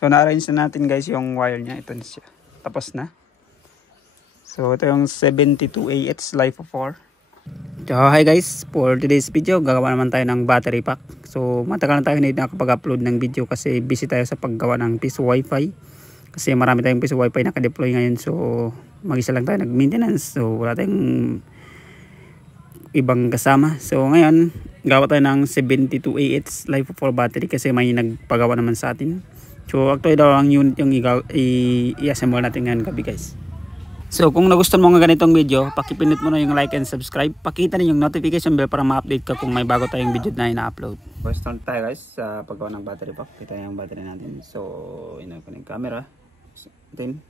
So na-arrange na natin guys yung wire niya. Ito na siya. Tapos na. So ito yung 72AH Life of 4. So hi guys, for today's video gagawa naman tayo ng battery pack. So matagal na tayo hindi nakapag-upload ng video kasi busy tayo sa paggawa ng piso wifi. Kasi marami tayong piso wifi naka-deploy ngayon. So mag-isa lang tayo nag-maintenance. So wala tayong ibang kasama. So ngayon gawa tayo ng 72AH Life of 4 battery kasi may nagpagawa naman sa atin. So actually daw ang unit yung i-assemble natin ngayon gabi guys. So kung nagustuhan mo ng ganitong video, pakipindot mo na yung like and subscribe. Pakita na yung notification bell para ma-update ka kung may bago tayong video na ina-upload. First start tayo guys sa paggawa ng battery pack. Kita yung battery natin. So ina ko ng camera. Then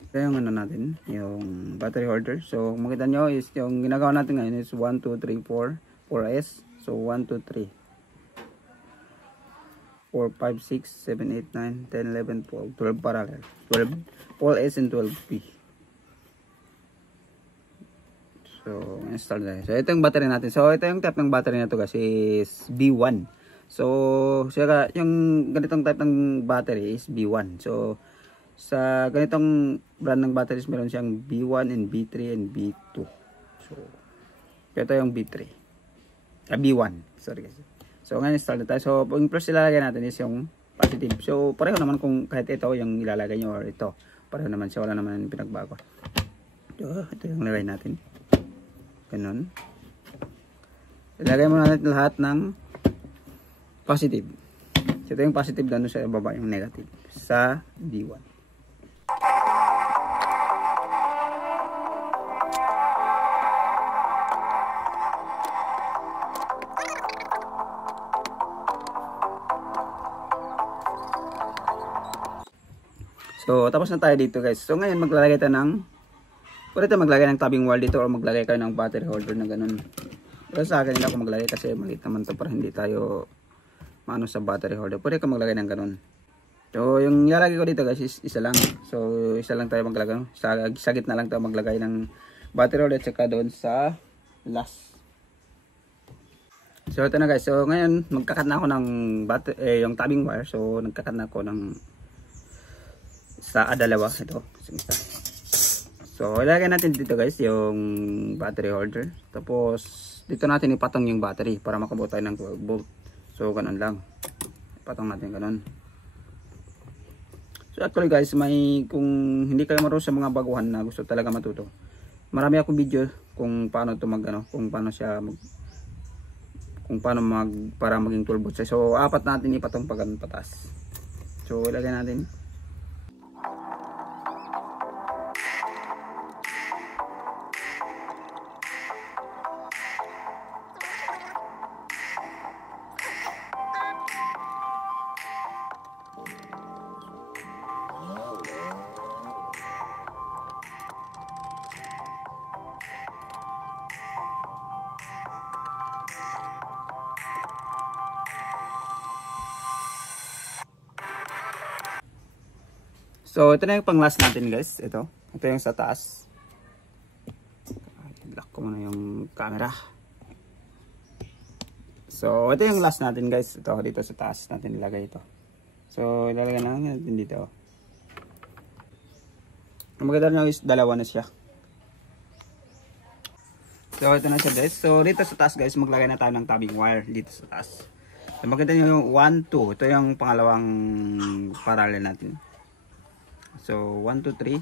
ito yung ano natin, yung battery holder. So makita nyo is yung ginagawa natin ngayon is 1, 2, 3, 4 4S. So 1, 2, 3 4, 5, 6, 7, 8, 9, 10, 11, 12, 12 parallel. 12 S and 12P. So, install na. So, ito yung battery natin. So, ito yung type ng battery na to guys is B1. So, yung ganitong type ng battery is B1. So, sa ganitong brand ng batteries meron siyang B1 and B3 and B2. So, ito yung B3. B1. Sorry guys. So ngayon install na tayo. So yung plus ilalagay natin is yung positive. So pareho naman kung kahit ito yung ilalagay nyo or ito. Pareho naman siya. Wala naman pinagbago. Ito yung lagay natin. Ganun. Ilagay mo natin lahat ng positive. So, ito yung positive doon sa baba yung negative. Sa B1. So, tapos na tayo dito guys. So, ngayon maglalagay tayo ng pwede tayo maglagay ng tabbing wire dito or maglagay kayo ng battery holder na ganun. Pero sa akin hindi ako maglagay kasi maliit naman to para hindi tayo maano sa battery holder. Pwede ka maglagay ng ganun. So, yung ilalagay ko dito guys is isa lang. So, isa lang tayo maglagay. Sa gitna lang tayo maglagay ng battery holder at saka doon sa last. So, ito na guys. So, ngayon magkakat na ako ng yung tabbing wire. So, nagkakat na ako ng sa dalawa ito. So ilagay natin dito guys yung battery holder. Tapos dito natin ipatong yung battery para makabuo tayo ng 12 volt. So ganun lang. Ipatong natin ganun. So actually guys, kung hindi kayo marunong sa mga baguhan na gusto talaga matuto, marami akong video kung paano ito kung paano siya para maging 12 volts. So apat natin ipatong pag ganun patas. So ilagay natin. So ito na yung pang last natin guys. Ito yung sa taas. Lock ko muna yung camera. So ito yung last natin guys. Ito dito sa taas natin ilagay ito. So ilalagay na natin dito. Ang maganda nyo is dalawa na siya. So ito na siya guys. So dito sa taas guys maglagay na tayo ng tabbing wire dito sa taas. So maganda nyo yung 1, 2. Ito yung pangalawang parallel natin. So 1, 2, 3.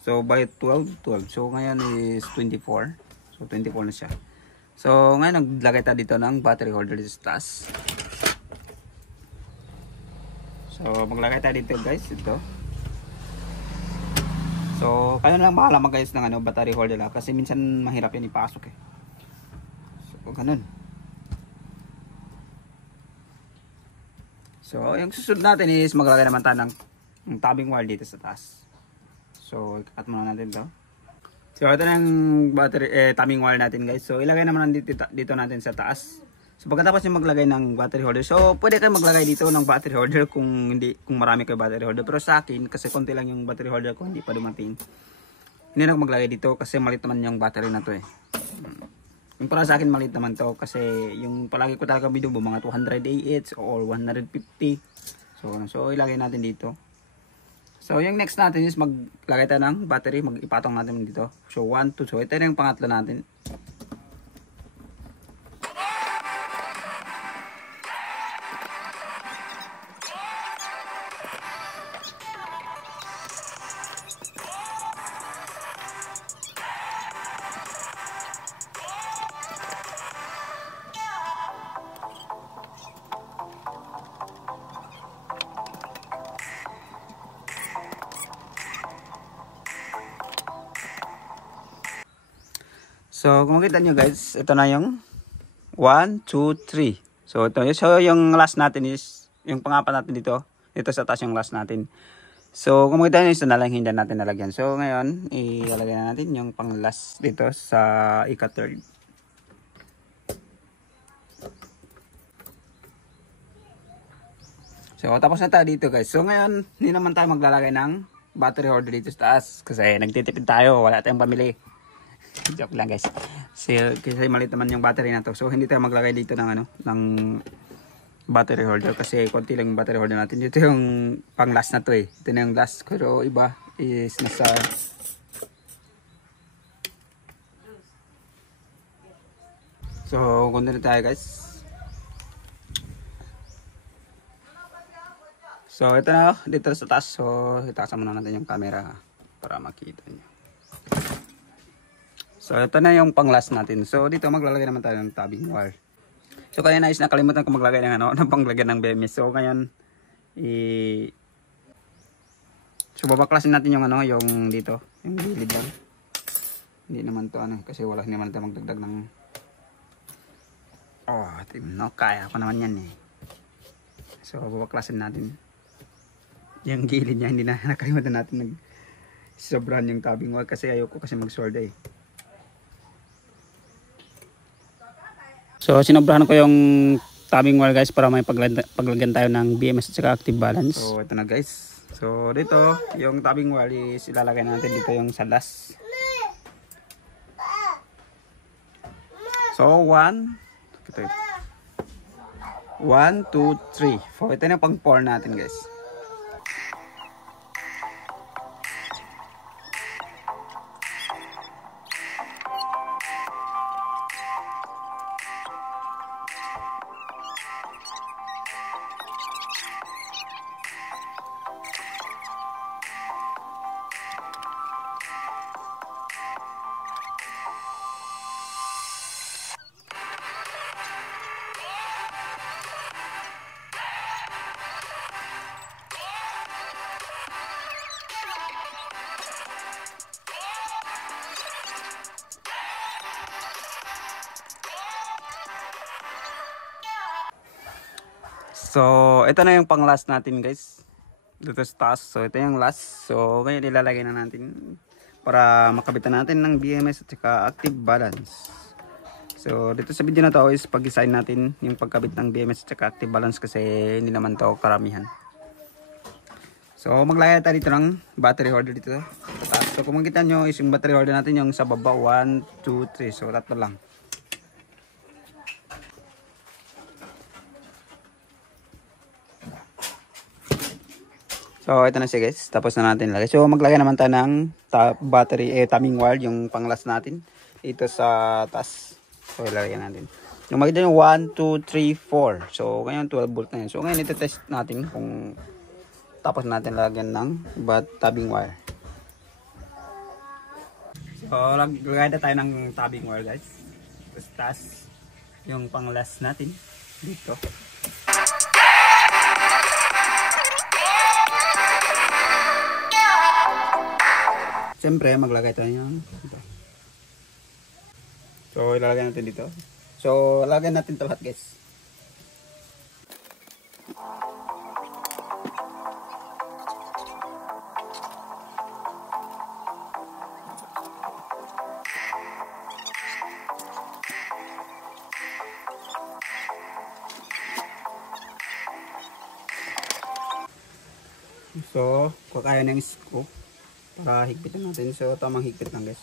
So by 12, 12. So ngayon is 24. So 24 na siya. So ngayon naglagay tayo dito ng battery holder dito sa taas. So maglagay tayo dito guys, ito. So kayo na lang bahala mag-ayos ng battery holder lang kasi minsan mahirap yan ipasok eh. So ganun. So yung susunod natin is maglagay naman tayo ng tabbing wire dito sa taas. So i-cut muna natin to. So ito na yung battery tabbing wire natin guys. So ilagay naman dito natin sa taas. So pagkatapos yung maglagay ng battery holder. So pwede kayo maglagay dito ng battery holder kung marami kayo battery holder. Pero sa akin kasi konti lang yung battery holder ko, hindi pa dumating. Hindi na ako maglagay dito kasi maliit naman yung battery na to eh. Yung para sa akin maliit naman to kasi yung palagi ko talaga video mga 200 AH or 150. So ilagay natin dito. So yung next natin is maglagay tayo ng battery, mag-ipatong natin dito. So 1, 2, so ito na yung pangatlo natin. So, kung makita nyo guys, ito na yung 1, 2, 3. So, ito. So, yung last natin is, yung pangapat natin dito. Dito sa taas yung last natin. So, kung makita nyo, ito na lang hindi natin nalagyan. So, ngayon, ilalagay na natin yung pang last dito sa ika-third. So, tapos na tayo dito guys. So, ngayon, hindi naman tayo maglalagay ng battery holder dito sa taas. Kasi nagtitipid tayo, wala tayong pamili. Joke lang guys. Kasi maliit naman yung battery na to. So hindi tayo maglagay dito ng ng battery holder kasi konti lang yung battery holder natin. Dito yung pang last na to eh. Ito na yung last. Pero iba is nasa so konti na tayo guys. So ito na dito sa taas. So itaasan muna natin yung camera para makita nyo. So, ito na yung pang last natin. So, dito maglalagay naman tayo ng tabbing wire. So, kanina is nakalimutan ko maglagay ng ng panglagyan ng BMS. So, ngayon, so, babaklasin natin yung yung dito, yung gilid lang. Hindi naman to kasi wala naman tayo magdagdag ng kaya ko naman yan eh. So, babaklasin natin yung gilid niya. Hindi na nakalimutan natin sobrahan yung tabbing wire kasi ayoko kasi mag-solder eh. So sinobrahan ko yung tabbing wire guys para may paglagyan tayo ng BMS at saka active balance. So ito na guys. So dito yung tabbing wire is ilalagay natin dito yung sa last. So 1, 2, 3. So ito na pang 4 natin guys. So, ito na yung pang last natin guys. Dito sa taas. So, ito yung last. So, ngayon ilalagay na natin para makabitan natin ng BMS at saka active balance. So, dito sa video na to is pag-design natin yung pagkabit ng BMS at saka active balance kasi hindi naman to karamihan. So, maglagay tayo dito ng battery holder dito sa taas. So, kung makikita nyo is yung battery holder natin yung sa baba 1, 2, 3. So, tatlo lang. So, ito na siya guys. Tapos na natin lagay. So, maglagay naman tayo ng battery, tabbing wire, yung pang last natin. Dito sa taas. So, ilagay natin. Yung makikita nyo, 1, 2, 3, 4. So, ngayon 12 volt na yun. So, ngayon ito test natin kung tapos natin lagyan ng tabbing wire. So, lagay na tayo ng tabbing wire guys. Tapos taas yung pang last natin. Dito. Siyempre, maglagay tayo ng ito. So, ilalagay natin dito. So, lagyan natin ito lahat guys. So, kukaya ng screw para higpitan natin. So, tamang higpit lang guys.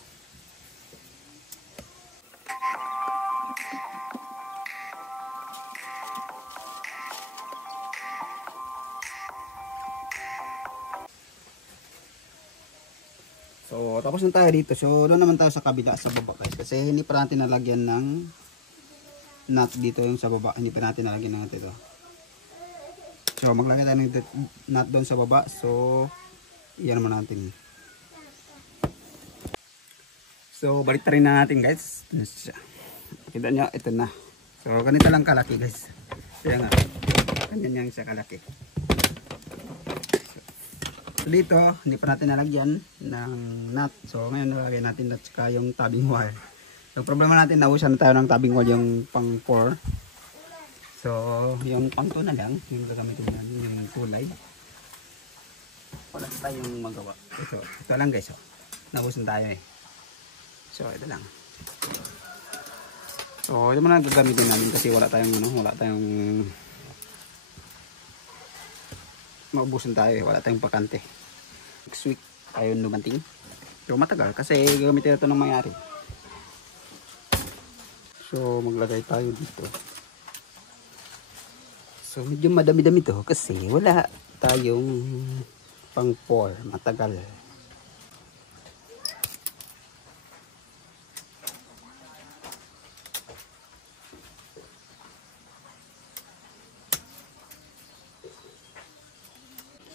So, tapos na tayo dito. So, doon naman tayo sa kabila, sa baba guys. Kasi hindi pa natin nalagyan ng nut dito yung sa baba. Hindi pa natin nalagyan ng nut ito. So, maglagay tayo ng nut doon sa baba. So, iyan naman natin. So, balik rin na natin guys. Kita nyo, ito na. So, ganito lang kalaki guys. Kaya nga, ganyan yan siya kalaki. So, dito, hindi pa natin nalagyan ng nut. So, ngayon nalagyan natin nut saka yung tabbing wire. So, problema natin, nausan na tayo ng tabbing wire yung pang 4. So, yung pang 2 na lang, yung gagamitin natin, yung kulay. Wala tayong magawa. So, ito lang guys. Oh. Nausan tayo eh. So, ito lang. So, ito muna gagamitin namin kasi wala tayong maubusan tayo eh. Wala tayong pakante. Next week tayo dumating. So, matagal kasi gagamitin ito ng mayari. So, maglagay tayo dito. So, medyo madami-dami to kasi wala tayong pang 4. Matagal.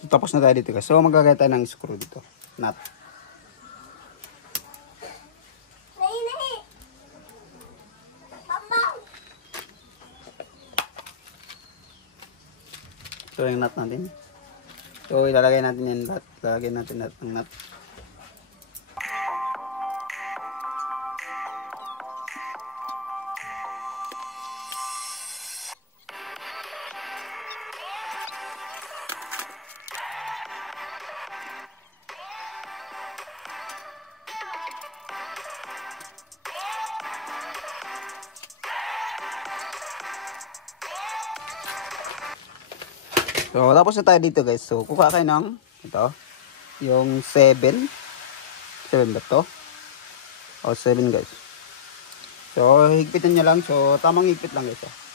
Tapos na tayo dito guys. So magagaya tayo ng screw dito. Nut. So yung nut natin. So ilalagay natin yan lahat. Ilalagay natin lahat ng nut. So, tapos na tayo dito guys. So, kuha kayo ng ito. Yung 7. 7 ba ito? O, 7 guys. So, higpitin nyo lang. So, tamang higpit lang guys.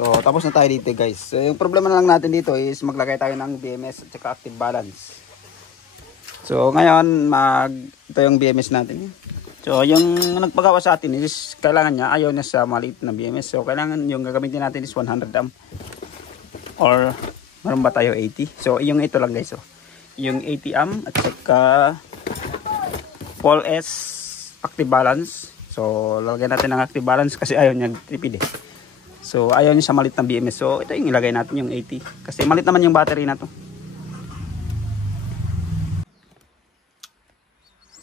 So, tapos na tayo dito guys. So, yung problema na lang natin dito is maglagay tayo ng BMS at saka active balance. So, ngayon, ito yung BMS natin. So, yung nagpagawa sa atin is kailangan niya, ayaw niya sa maliit na BMS. So, kailangan yung gagamitin natin is 100 amp. Or, meron ba tayo 80? So, yung ito lang guys. So, yung 80 amp at saka Paul S active balance. So, lagyan natin ng active balance kasi ayaw niya tipid eh. So, ayaw niya sa malit na BMS. So, ito yung ilagay natin yung 80. Kasi malit naman yung battery na to.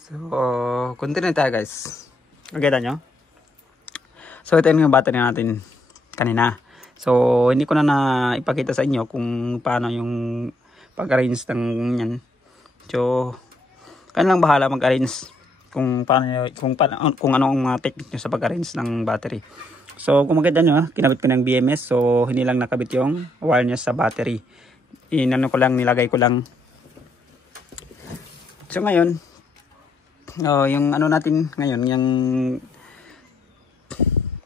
So, continue tayo guys. Nagkita nyo? So, ito yung battery natin kanina. So, hindi ko na ipakita sa inyo kung paano yung pag-arrange ng yan. So, kayo lang bahala mag-arrange kung ano ang mga technique nyo sa pag-arrange ng battery. So, kung makita nyo, kinabit ko ng BMS. So, hindi lang nakabit yung wire niya sa battery. Inano ko lang, nilagay ko lang. So, ngayon, yung ano natin ngayon, yung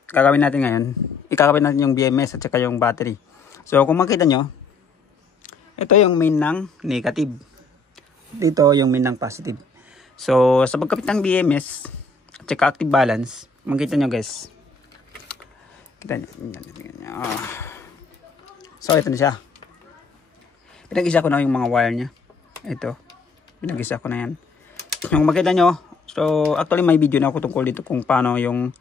gagawin natin ngayon, ikakabit natin yung BMS at saka yung battery. So, kung makita nyo, ito yung main ng negative. Dito yung main ng positive. So, sa pagkabit ng BMS at saka active balance, makita nyo guys, kita nyo. So, ito na siya. Pinag-isa ko na yung mga wire nya. Ito. Pinag-isa ko na yan. Yung makita nyo. So, actually may video na ako tungkol dito kung paano yung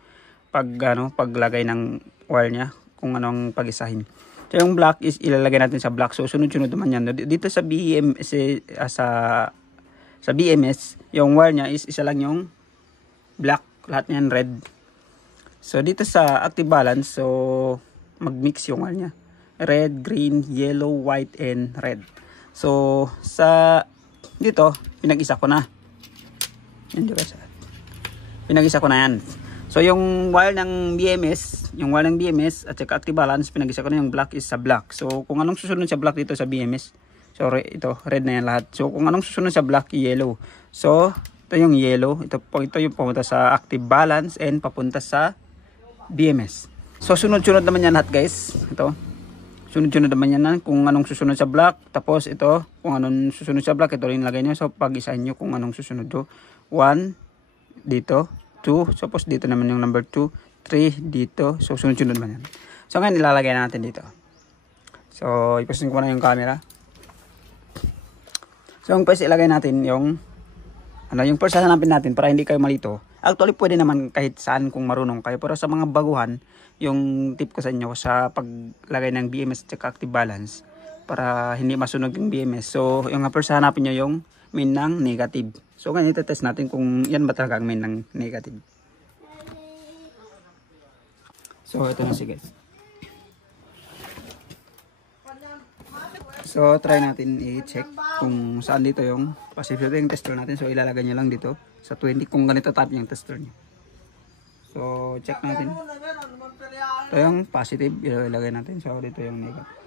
paglagay ng wire nya. Kung anong pag-isahin. So, yung black is ilalagay natin sa black. So, sunod-sunod naman yan. Dito sa BMS, yung wire nya is isa lang yung black. Lahat niyan red. So, dito sa active balance, so, mag-mix yung wire niya. Red, green, yellow, white, and red. So, dito, pinag-isa ko na. Yan dito guys. Pinag-isa ko na yan. So, yung wire ng BMS, at saka active balance, pinag-isa ko na yung black is sa black. So, kung anong susunod sa black dito sa BMS, so, ito, red na yan lahat. So, kung anong susunod sa black, yellow. So, Ito yung yellow. Ito yung pumunta sa active balance and papunta sa BMS. So sunod-sunod naman yan lahat guys. Ito. Sunod-sunod naman yan kung anong susunod sa block. Tapos ito, kung anong susunod sa block, ito rin lagay nyo. So pag-isahin nyo kung anong susunod. 1 dito, 2. Tapos dito naman yung number 2, 3 dito. So sunod-sunod naman yan. So ngayon ilalagay na natin dito. So ipasin ko na yung camera. So yung first ilagay natin yung yung first hahanapin natin para hindi kayo malito. Actually pwede naman kahit saan kung marunong kayo. Pero sa mga baguhan, yung tip ko sa inyo sa paglagay ng BMS at active balance para hindi masunog yung BMS. So yung first hanapin nyo yung main ng negative. So ngayon itetest natin kung yan ba talaga ang main ng negative. So ito na siya guys. So try natin i-check kung saan dito yung positive. Ito yung tester natin. So ilalagay nyo lang dito sa 20 kung ganito type yung tester nyo. So check natin. Ito yung positive. Ilagay natin. So dito yung negative.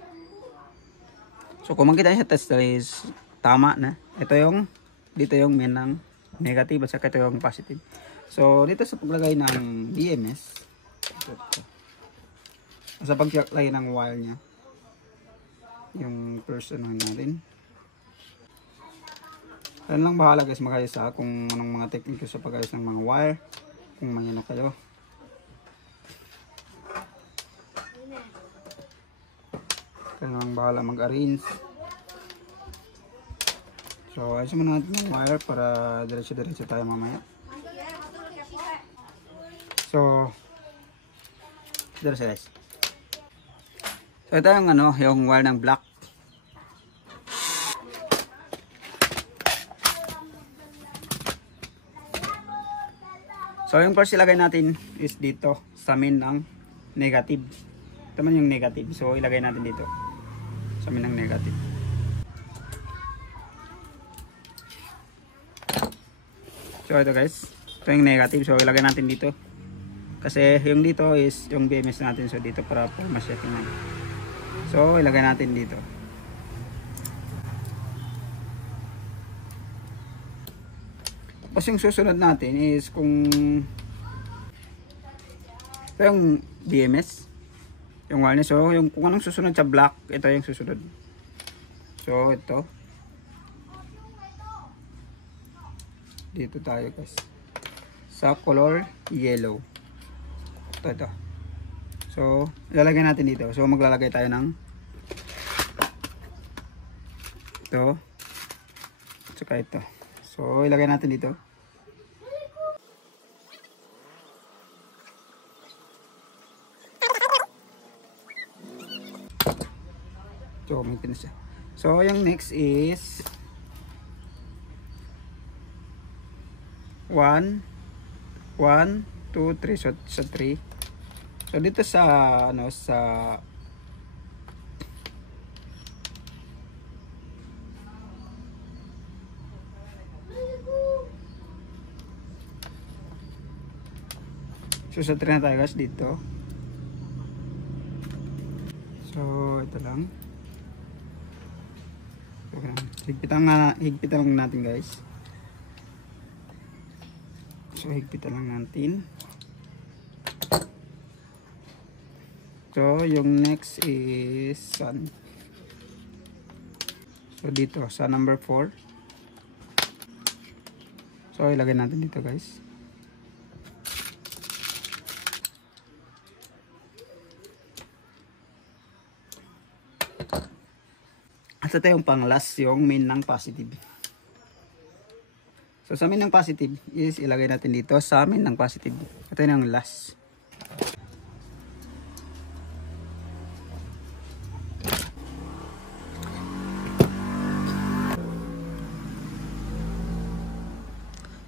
So kung makita nyo sa tester is tama na. Ito yung dito yung main ng negative at saka ito yung positive. So dito sa paglagay ng BMS, sa paglagay ng wire nya, yung person natin. Yan lang bahala guys mag-ayos kung anong mga technique sa pag-ayos ng mga wire. Kung may ano kayo. Yan lang bahala mag-arrange. So ayos muna natin yung wire para diretso-diretso tayo mamaya. So diretso guys. So ito yung yung wire ng black. So yung first ilagay natin is dito sa main ng negative. Ito man yung negative. So ilagay natin dito sa main ng negative. So ito guys, ito yung negative. So ilagay natin dito. Kasi yung dito is yung BMS natin. So dito para po ma-setting natin. So ilagay natin dito. Tapos yung susunod natin is kung ito yung BMS, yung wire. So yung kung anong susunod sa black, ito yung susunod. So ito. Dito tayo guys. Sa color yellow. Ito. So ilalagay natin dito. So maglalagay tayo ng ito. Tsaka ito. So ilagay natin dito. So maintain na siya. So yung next is 1 2 3. So sa 3. So dito sa sa So sa 3 na tayo guys dito. So ito lang. Okay. Higpitan lang natin guys. So higpitan lang natin. So yung next is sun. So dito sa number 4. So ilagay natin dito guys. At ito yung pang last, yung main ng positive. So sa main ng positive is ilagay natin dito sa main ng positive. Ito yung last.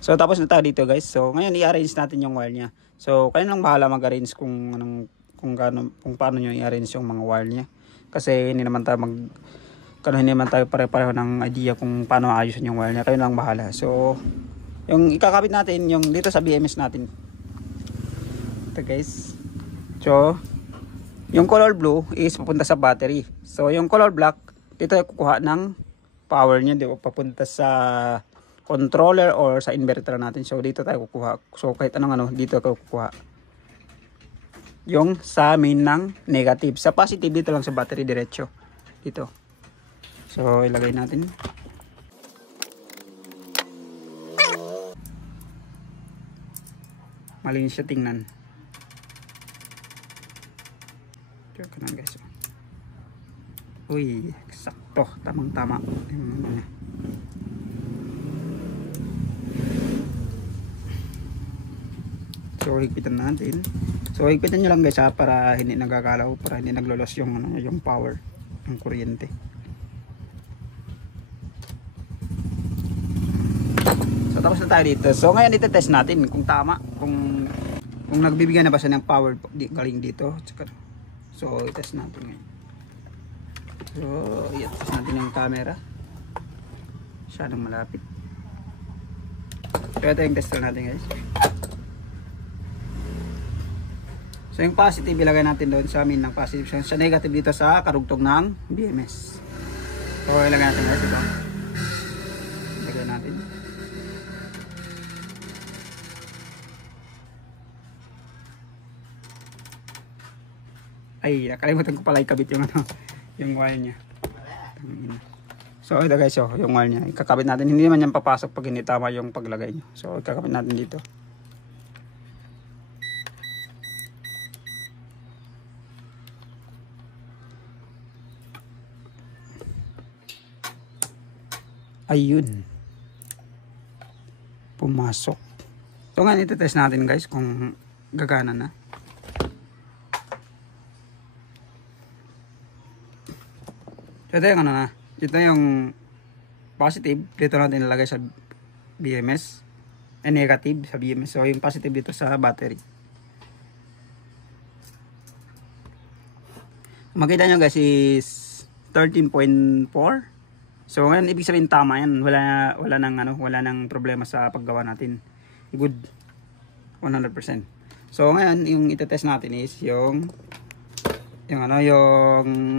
So tapos na tayo dito guys. So ngayon i-arrange natin yung wire niya. So kayo lang bahala mag-arrange kung paano niyo i-arrange yung mga wire niya. Kasi hindi naman tayo pare-pareho ng idea kung paano ayusin yung wire niya. Kayo lang bahala. So yung ikakabit natin yung dito sa BMS natin. Ito guys. So yung color blue is papunta sa battery. So yung color black dito kukuha ng power niya, di ba, papunta sa controller or sa inverter natin. So dito tayo kukuha. So kahit anong dito tayo kukuha. Yung sa main ng negative. Sa positive dito lang sa battery diretso. Dito. So ilagay natin. Malinis siya tingnan. Ito ka na guys. Uy, sakto. Tamang-tama. So higpitan natin. So higpitan nyo lang guys para hindi nagagalaw, para hindi naglolos yung yung power ng kuryente. So tapos na tayo dito. So ngayon ite-test natin kung tama, kung nagbibigay na ba siya ng power galing dito. So i-test natin ngayon. So i-test natin yung camera. Masyadong malapit. So ito yung test natin guys. So yung positive ilagay natin doon sa amin ng positive. Sa negative dito sa karugtong ng BMS. So ilagay natin guys ito. Ilagay natin. Ay, nakalimutan ko pala ikabit yung yung wire niya. So ito guys, yung wire niya. Ikakabit natin. Hindi naman yan papasok pag hindi tama yung paglagay niyo. So ikakabit natin dito. Ayun. Pumasok. So nga ito-test natin guys kung gagana na. So ito yung na. Ito yung positive. Dito natin nilagay sa BMS. Negative sa BMS. So yung positive dito sa battery. Makita nyo guys is 13.4. So ngayon ibig sabihin tama yan. Wala nang problema sa paggawa natin. Good. 100%. So ngayon yung ite-test natin is yung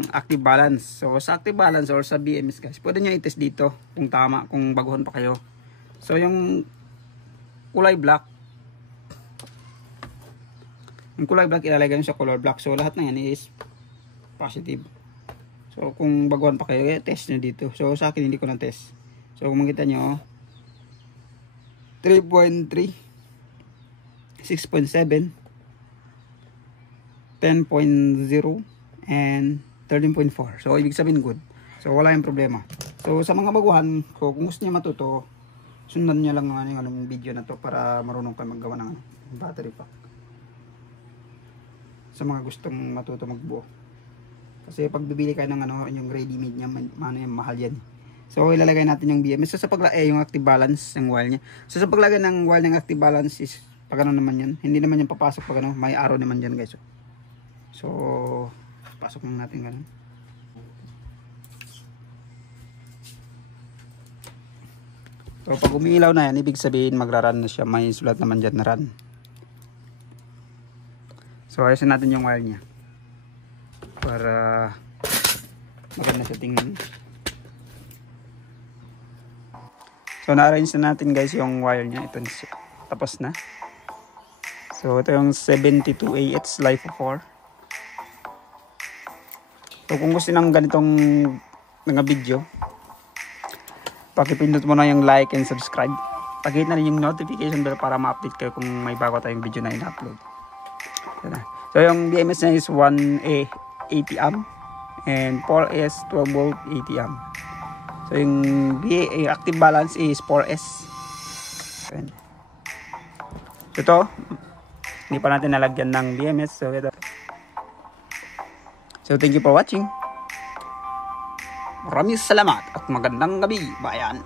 active balance. So sa active balance or sa BMS guys, pwede niyo i-test dito kung tama, kung baguhan pa kayo. So yung kulay black. Yung kulay black ilalagay niyo sa color black. So lahat na yan is positive. So kung baguhan pa kayo, test nyo dito. So sa akin hindi ko na test. So kung makita nyo 3.3 6.7 10.0 and 13.4. So ibig sabihin good. So wala yung problema. So sa mga baguhan, kung gusto niya matuto, sundan niya lang yung video na to para marunong kayo maggawa ng battery pack. Sa mga gustong matuto magbuo. Kasi pag bibili kayo ng yung ready made niya, yung mahal yan. So ilalagay natin yung BMS. So sa yung active balance ng wire niya. So sa paglagay ng wire ng active balance is pag naman yan. Hindi naman yan papasok pag may arrow naman dyan guys. So pasok na natin ganun. So pag umiilaw na yan, ibig sabihin magra-run na siya. May sulat naman dyan na run. So ayusin natin yung wire niya. Para maganda siya tingnan. So na-arrange na natin guys yung wire niya. Ito na siya. Tapos na. So ito yung 72AH Life of 4. So kung gusto ng ganitong mga video, pakipindot mo na yung like and subscribe. Pakihit na rin yung notification bell para ma-update kayo kung may bago tayong video na in-upload. So yung BMS na is 1A 80 amp and 4S 12 volt 80 amp. So yung active balance is 4S. So ito, hindi pa natin nalagyan ng BMS. So ito. So thank you for watching. Maraming salamat at magandang gabi, bayan.